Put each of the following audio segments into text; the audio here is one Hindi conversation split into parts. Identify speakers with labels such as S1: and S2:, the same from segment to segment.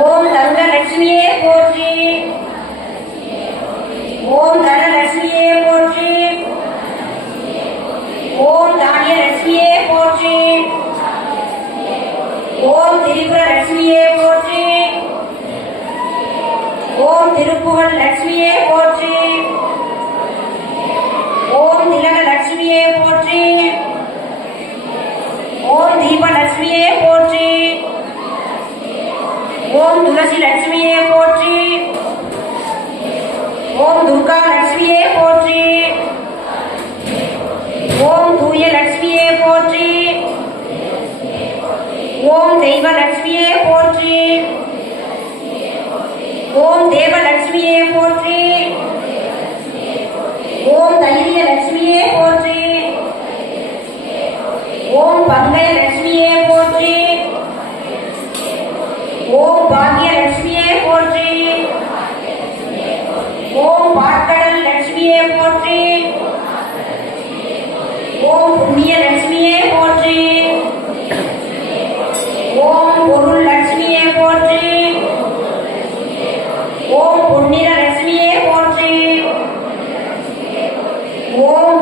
S1: ஓம் தங்கலட்சுமியே போற்றி ஓம் தனலட்சுமியே போற்றி ஓம் தானியலட்சுமியே போற்றி ஓம் திரிபுர லட்சுமியே போற்றி ஓம் திருப்புகழ் லட்சுமியே போற்றி ओम तुलसी लक्ष्मी ए पोत्री। ओम दुर्गा लक्ष्मी ए पोत्री। ओम तूय लक्ष्मी ए पोत्री। ओम देव लक्ष्मी ए पोत्री। ओम देव लक्ष्मी ए पोत्री। ओम धैर्य लक्ष्मी ए पोत्री। ओम पद्मे लक्ष्मी ए पोत्री। ஓம் பாட்கடல் லட்சுமியே போற்றி. ஓம் புண்ணிய லட்சுமியே போற்றி. ஓம் பொருள் லட்சுமியே போற்றி. ஓம் பொன்னிற லட்சுமியே போற்றி. ஓம்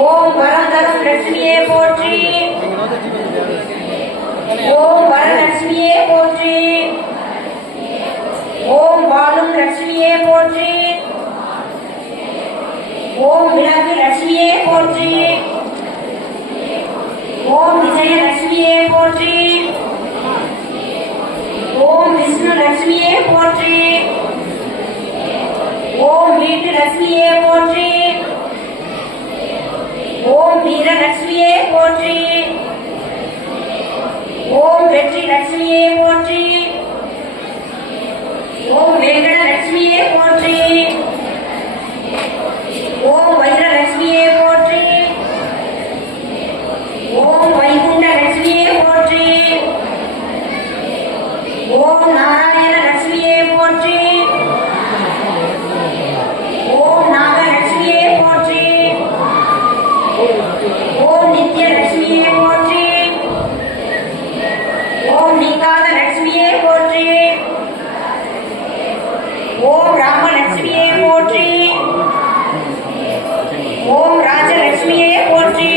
S1: ஓம் வரம் தரும் லட்சுமியே போற்றி ஓம் வரலட்சுமியே போற்றி ஓம் வாழும் லட்சுமியே போற்றி ஓம் விளக்கு லட்சுமியே போற்றி ஓம் விஜய லட்சுமியே போற்றி ஓம் விஷ்ணு லட்சுமியே போற்றி ஓம் வீட்டு லட்சுமியே போற்றி ஓம் வீர லட்சுமியே போற்றி. ஓம் வெற்றி லட்சுமியே போற்றி. ஓம் வெங்கட லட்சுமியே போற்றி. ஓம் வைர லட்சுமியே போற்றி. ஓம் வைகுண்ட லட்சுமியே போற்றி. ஓம் நாராயண லட்சுமியே போற்றி. ஓம் ராஜலட்சுமியே போற்றி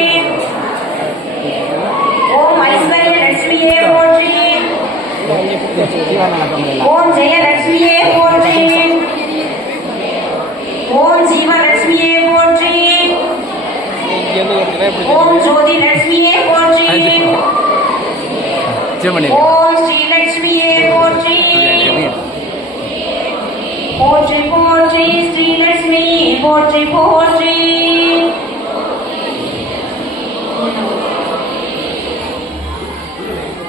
S1: ஓம் ஐஸ்வர்ய லட்சுமியே போற்றி ஓம் ஜெயலட்சுமியே போற்றி ஓம் ஜீவலட்சுமியே போற்றி ஓம் ஜோதி லட்சுமியே போற்றி ஜெர்மனி ஓம் ஸ்ரீலட்சுமியே போற்றி போற்றி போற்றி ஸ்ரீலட்சுமி போற்றி போற்றி